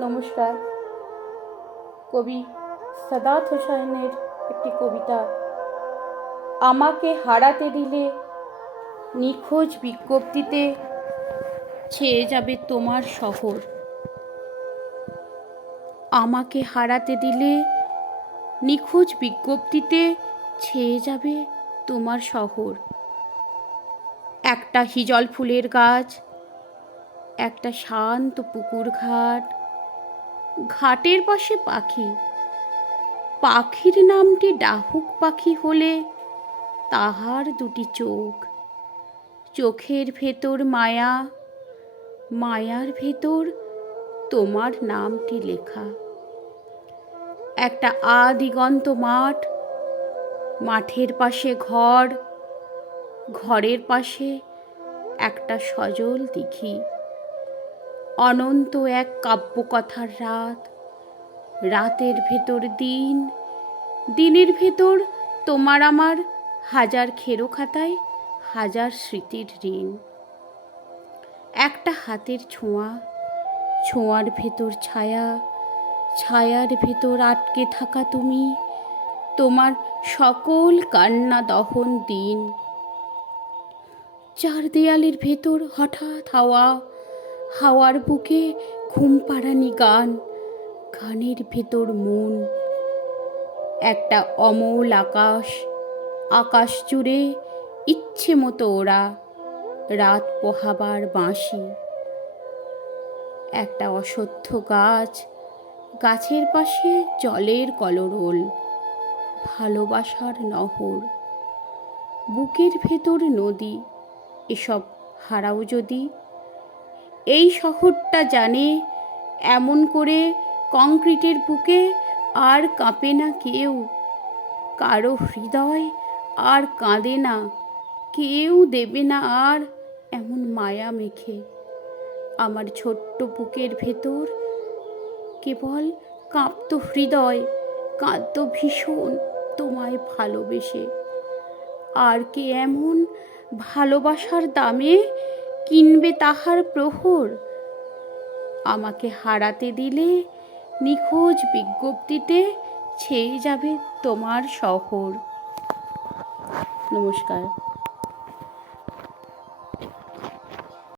নমস্কার। কবি সাদাত হোসাইনের একটি কবিতা। আমাকে হারাতে দিলে নিখোঁজ বিজ্ঞপ্তিতে ছেয়ে যাবে তোমার শহর। আমাকে হারাতে দিলে নিখোঁজ বিজ্ঞপ্তিতে ছেয়ে যাবে তোমার শহর। একটা হিজল ফুলের গাছ, একটা শান্ত পুকুর ঘাট, ঘাটের পাশে পাখি। পাখির নামটি ডাহুক পাখি হলে তাহার দুটি চোখ, চোখের ভেতর মায়া, মায়ার ভেতর তোমার নামটি লেখা। একটা আদিগন্ত মাঠ, মাঠের পাশে ঘর, ঘরের পাশে একটা সজল দিঘি। অনন্ত এক কাব্যকথার রাত, রাতের ভেতর দিন, দিনের ভেতর তোমার আমার হাজার খেরো খাতায় হাজার স্মৃতির ঋণ। একটা হাতের ছোঁয়া, ছোঁয়ার ভেতর ছায়া, ছায়ার ভেতর আটকে থাকা তুমি, তোমার সকল কান্না দহন দিন। চার দেয়ালের ভেতর হঠাৎ হাওয়া, হাওয়ার বুকে ঘুম পাড়ানি গান, গানের ভেতর মন। একটা অমল আকাশ, আকাশ জুড়ে ইচ্ছে মতো ওরা রাত পোহাবার বাঁশি। একটা অশ্বত্থ গাছ, গাছের পাশে জলের কলরোল, ভালোবাসার নহর। বুকের ভেতর নদী, এসব হারাও যদি। এই শহরটা জানে এমন করে কংক্রিটের বুকে আর কাঁপে না কেউ, কারো হৃদয় আর কাঁদে না, কেউ দেবে না আর এমন মায়া মেখে। আমার ছোট্ট বুকের ভেতর কেবল কাঁপত হৃদয়, কাঁদত ভীষণ তোমায় ভালোবেসে। আর কে এমন ভালোবাসার দামে কিনবে তাহার প্রহর? আমাকে হারাতে দিলে নিখোঁজ বিজ্ঞপ্তিতে ছেয়ে যাবে তোমার শহর। নমস্কার।